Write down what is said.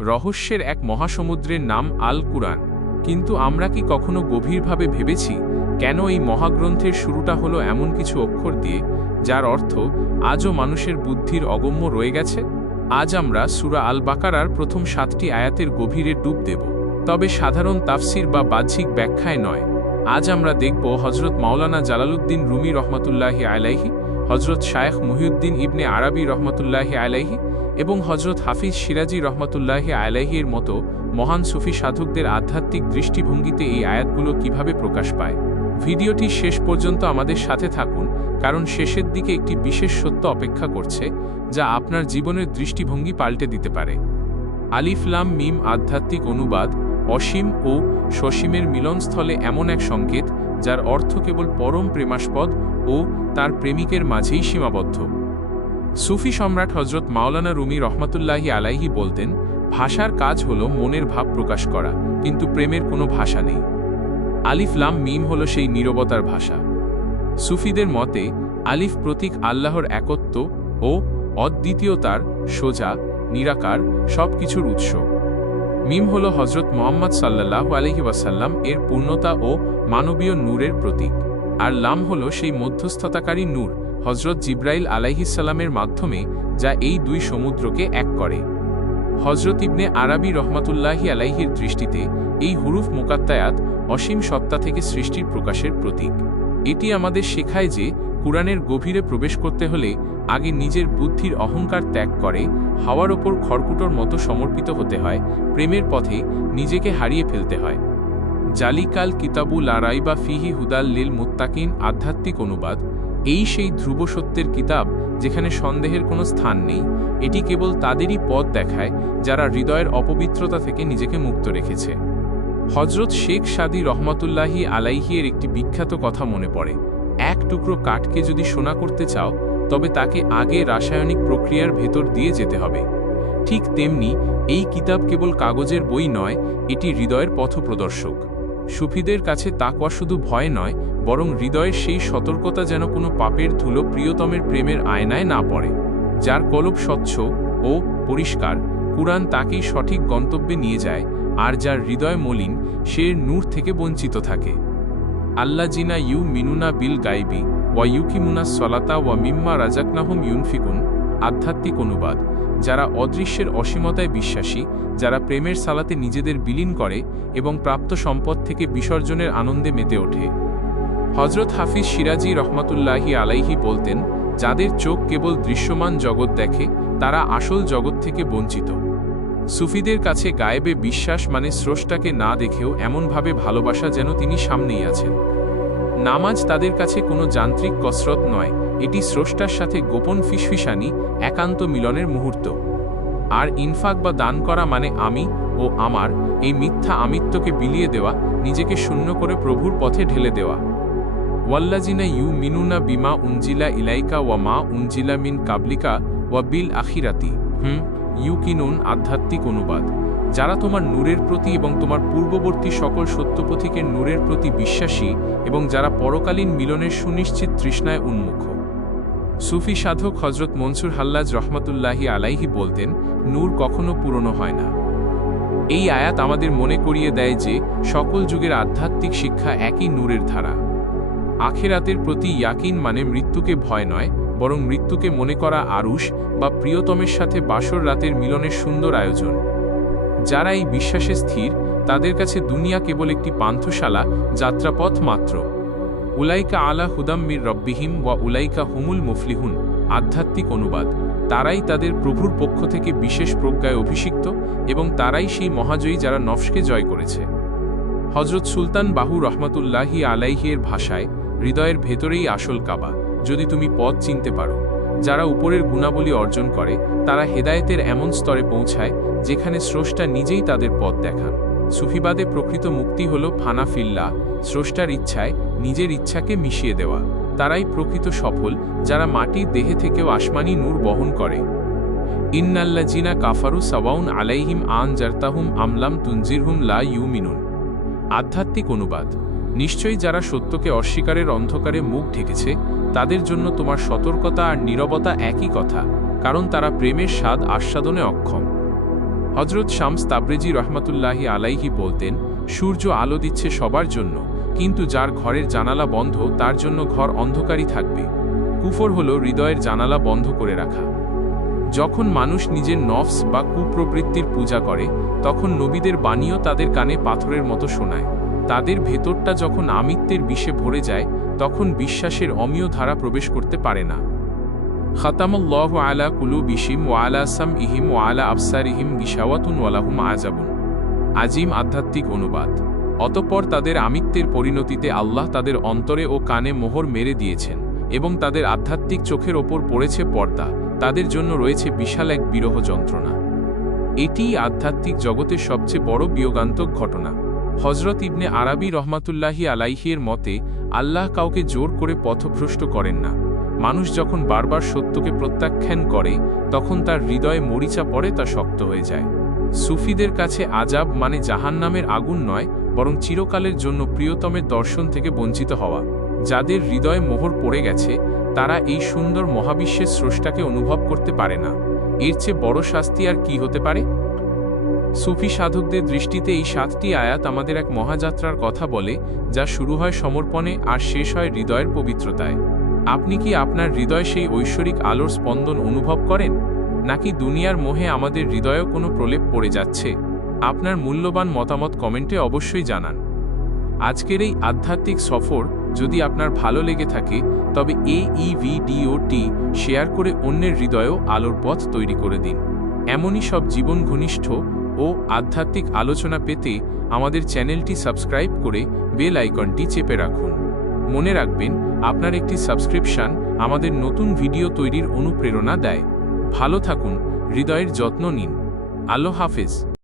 রহস্যের এক মহাসমুদ্রের নাম আল কুরআন। কিন্তু আমরা কি কখনো গভীরভাবে ভেবেছি কেন এই মহাগ্রন্থের শুরুটা হলো এমন কিছু অক্ষর দিয়ে, যার অর্থ আজও মানুষের বুদ্ধির অগম্য রয়ে গেছে? আজ আমরা সুরা আল বাকারার প্রথম সাতটি আয়াতের গভীরে ডুব দেব। তবে সাধারণ তাফসির বা বাহ্যিক ব্যাখ্যায় নয়। আজ আমরা দেখব হজরত মাওলানা জালালুদ্দিন রুমি রহমতুল্লাহি আলাইহি হজরত শায়েখ মহিউদ্দিন ইবনে আরবি রহমতুল্লাহি আলাইহি এবং হজরত হাফিজ সিরাজি রহমতুল্লাহি আলাইহির মতো মহান সুফি সাধকদের আধ্যাত্মিক দৃষ্টিভঙ্গিতে এই আয়াতগুলো কীভাবে প্রকাশ পায়? ভিডিওটি শেষ পর্যন্ত আমাদের সাথে থাকুন, কারণ শেষের দিকে একটি বিশেষ সত্য অপেক্ষা করছে, যা আপনার জীবনের দৃষ্টিভঙ্গি পাল্টে দিতে পারে। আলিফলাম মিম আধ্যাত্মিক অনুবাদ অসীম ও সসীমের মিলনস্থলে এমন এক সংকেত যার অর্থ কেবল পরম প্রেমাস্পদ ও তার প্রেমিকের মাঝেই সীমাবদ্ধ। সুফি সম্রাট হজরত মাওলানা রুমি রহমতুল্লাহি আলাইহি বলতেন, ভাষার কাজ হল মনের ভাব প্রকাশ করা, কিন্তু প্রেমের কোনো ভাষা নেই। আলিফ লাম মিম হল সেই নীরবতার ভাষা। সুফিদের মতে, আলিফ প্রতীক আল্লাহর একত্ব ও অদ্বিতীয়তার সোজা, নিরাকার সব কিছুর উৎস। মিম হল হজরত মোহাম্মদ সাল্লাহ আলহি ওয়াসাল্লাম এর পূর্ণতা ও মানবীয় নূরের প্রতীক। আর লাম হল সেই মধ্যস্থতাকারী নূর হজরত জিব্রাইল আলাইহিসাল্লামের মাধ্যমে, যা এই দুই সমুদ্রকে এক করে। হজরত ইবনে আরাবি রহমাতুল্লাহি আলাইহির দৃষ্টিতে, এই হুরুফ মোকাত্তায়াত অসীম সত্তা থেকে সৃষ্টির প্রকাশের প্রতীক। এটি আমাদের শেখায় যে, কুরআনের গভীরে প্রবেশ করতে হলে, আগে নিজের বুদ্ধির অহংকার ত্যাগ করে, হাওয়ার ওপর খড়কুটোর মতো সমর্পিত হতে হয়, প্রেমের পথে নিজেকে হারিয়ে ফেলতে হয়। জালিকাল কিতাবু লারাই বা ফিহি হুদাল লিল মুত্তাকিন আধ্যাত্মিক অনুবাদ। এই সেই ধ্রুব সত্যের কিতাব যেখানে সন্দেহের কোনো স্থান নেই। এটি কেবল তাদেরই পথ দেখায় যারা হৃদয়ের অপবিত্রতা থেকে নিজেকে মুক্ত রেখেছে। হজরত শেখ সাদি রহমতুল্লাহি আলাইহিয়ের একটি বিখ্যাত কথা মনে পড়ে। এক টুকরো কাঠকে যদি সোনা করতে চাও, তবে তাকে আগে রাসায়নিক প্রক্রিয়ার ভেতর দিয়ে যেতে হবে। ঠিক তেমনি, এই কিতাব কেবল কাগজের বই নয়, এটি হৃদয়ের পথপ্রদর্শক। সুফিদের কাছে তাকওয়া শুধু ভয় নয়, বরং হৃদয়ের সেই সতর্কতা যেন কোনো পাপের ধুলো প্রিয়তমের প্রেমের আয়নায় না পড়ে, যার কলব স্বচ্ছ ও পরিষ্কার, কুরআন তাকেই সঠিক গন্তব্যে নিয়ে যায়, আর যার হৃদয় মলিন, সে নূর থেকে বঞ্চিত থাকে। আল্লা জিনা ইউ মিনুনা বিল গাইবি, ওয়া ইউকিমুনা সলাতা, ওয়া মিম্মা রাজাকনাহম ইউনফিকুন। আধ্যাত্মিক অনুবাদ। যারা অদৃশ্যের অসীমতায় বিশ্বাসী, যারা প্রেমের সালাতে নিজেদের বিলীন করে এবং প্রাপ্ত সম্পদ থেকে বিসর্জনের আনন্দে মেতে ওঠে। হজরত হাফিজ সিরাজি রহমাতুল্লাহি আলাইহি বলতেন, যাদের চোখ কেবল দৃশ্যমান জগৎ দেখে, তারা আসল জগৎ থেকে বঞ্চিত। সুফিদের কাছে গায়েবে বিশ্বাস মানে স্রষ্টাকে না দেখেও এমনভাবে ভালোবাসা যেন তিনি সামনেই আছেন। নামাজ তাদের কাছে কোনো যান্ত্রিক কসরত নয় এটি স্রষ্টার সাথে গোপন ফিসফিসানি, একান্ত মিলনের মুহূর্ত। আর ইনফাক বা দান করা মানে আমি ও আমার, এই মিথ্যা আমিত্বকে বিলিয়ে দেওয়া, নিজেকে শূন্য করে প্রভুর পথে ঢেলে দেওয়া। ওয়াল্লাজিনা ইউ মিনুনা বিমা উঞ্জিলা ইলাইকা ওয়া মা উঞ্জিলা মিন কাবলিকা ওয়া বিল আখিরাতি। হুম, ইউকিনুন আধ্যাত্মিক অনুবাদ। যারা তোমার নূরের প্রতি এবং তোমার পূর্ববর্তী সকল সত্যপথিকের নূরের প্রতি বিশ্বাসী এবং যারা পরকালীন মিলনের সুনিশ্চিত তৃষ্ণায় উন্মুখ। সুফি সাধক হজরত মনসুর হাল্লাজ রহমতুল্লাহি আলাইহি বলতেন, নূর কখনো পুরনো হয় না। এই আয়াত আমাদের মনে করিয়ে দেয় যে, সকল যুগের আধ্যাত্মিক শিক্ষা একই নূরের ধারা। আখেরাতের প্রতি ইয়াকিন মানে মৃত্যুকে ভয় নয়, বরং মৃত্যুকে মনে করা আরুষ বা প্রিয়তমের সাথে বাসর রাতের মিলনের সুন্দর আয়োজন। যারা এই বিশ্বাসে স্থির, তাদের কাছে দুনিয়া কেবল একটি পান্থশালা, যাত্রাপথ মাত্র। উলাইকা আলা হুদাম মির রব্বিহিম ওয়া উলাইকা হুমুল মুফলিহুন। আধ্যাত্মিক অনুবাদ। তারাই তাদের প্রভুর পক্ষ থেকে বিশেষ প্রজ্ঞায় অভিষিক্ত এবং তারাই সেই মহাজয়ী যারা নফসকে জয় করেছে। হজরত সুলতান বাহু রহমতুল্লাহি আলাইহিয়ের ভাষায়, হৃদয়ের ভেতরেই আসল কাবা, যদি তুমি পথ চিনতে পারো। যারা উপরের গুণাবলী অর্জন করে, তারা হেদায়েতের এমন স্তরে পৌঁছায়, যেখানে স্রষ্টা নিজেই তাদের পথ দেখান। সুফিবাদে প্রকৃত মুক্তি হল ফানা ফানাফিল্লা, স্রষ্টার ইচ্ছায় নিজের ইচ্ছাকে মিশিয়ে দেওয়া। তারাই প্রকৃত সফল, যারা মাটির দেহে থেকেও আসমানি নূর বহন করে। ইন্নাল্লাজিনা কাফারু সাওয়াউন আলাইহিম আন জারতাহুম আমলাম তুনজিরহুম লা ইউমিনুন। আধ্যাত্মিক অনুবাদ। নিশ্চয়ই যারা সত্যকে অস্বীকারের অন্ধকারে মুখ ঢেকেছে, তাদের জন্য তোমার সতর্কতা আর নীরবতা একই কথা, কারণ তারা প্রেমের স্বাদ আস্বাদনে অক্ষম। হজরত শামস তাবরেজি রহমতুল্লাহি আলাইহি বলতেন, সূর্য আলো দিচ্ছে সবার জন্য, কিন্তু যার ঘরের জানালা বন্ধ, তার জন্য ঘর অন্ধকারই থাকবে। কুফর হল হৃদয়ের জানালা বন্ধ করে রাখা। যখন মানুষ নিজের নফস বা কুপ্রবৃত্তির পূজা করে, তখন নবীদের বাণীও তাদের কানে পাথরের মতো শোনায়। তাদের ভেতরটা যখন আমিত্বের বিষে ভরে যায়, তখন বিশ্বাসের অমীয় ধারা প্রবেশ করতে পারে না। খাতামুল্লাহ আলা কুলু বিশিম ওয়ালা সাম ইহিম ওয়ালা আফসার ইহিম গিসাওয়াতুন ওয়ালাহুম আজাবুন আজিম আধ্যাত্মিক অনুবাদ। অতঃপর তাদের আমিত্বের পরিণতিতে আল্লাহ তাদের অন্তরে ও কানে মোহর মেরে দিয়েছেন এবং তাদের আধ্যাত্মিক চোখের ওপর পড়েছে পর্দা, তাদের জন্য রয়েছে বিশাল এক বিরহ যন্ত্রণা। এটিই আধ্যাত্মিক জগতের সবচেয়ে বড় বিয়োগান্তক ঘটনা। হজরত ইবনে আরাবি রহমাতুল্লাহি আলাইহির মতে, আল্লাহ কাউকে জোর করে পথভ্রষ্ট করেন না। মানুষ যখন বারবার সত্যকে প্রত্যাখ্যান করে, তখন তার হৃদয়ে মরিচা পড়ে তা শক্ত হয়ে যায়। সুফিদের কাছে আজাব মানে জাহান্নামের আগুন নয়, বরং চিরকালের জন্য প্রিয়তমের দর্শন থেকে বঞ্চিত হওয়া। যাদের হৃদয়ে মোহর পড়ে গেছে, তারা এই সুন্দর মহাবিশ্বের স্রষ্টাকে অনুভব করতে পারে না। এর চেয়ে বড় শাস্তি আর কি হতে পারে? সুফি সাধকদের দৃষ্টিতে এই সাতটি আয়াত আমাদের এক মহাযাত্রার কথা বলে, যা শুরু হয় সমর্পণে আর শেষ হয় হৃদয়ের পবিত্রতায়। আপনি কি আপনার হৃদয় সেই ঐশ্বরিক আলোর স্পন্দন অনুভব করেন? নাকি দুনিয়ার মোহে আমাদের হৃদয়েও কোনো প্রলেপ পড়ে যাচ্ছে? আপনার মূল্যবান মতামত কমেন্টে অবশ্যই জানান। আজকের এই আধ্যাত্মিক সফর যদি আপনার ভালো লেগে থাকে, তবে এই ই ভিডিওটি শেয়ার করে অন্যের হৃদয়েও আলোর পথ তৈরি করে দিন। এমনই সব জীবন ঘনিষ্ঠ ও আধ্যাত্মিক আলোচনা পেতে আমাদের চ্যানেলটি সাবস্ক্রাইব করে বেল আইকনটি চেপে রাখুন। মনে রাখবেন আপনার একটি সাবস্ক্রিপশান আমাদের নতুন ভিডিও তৈরির অনুপ্রেরণা দেয়। ভালো থাকুন, হৃদয়ের যত্ন নিন। আলো হাফেজ।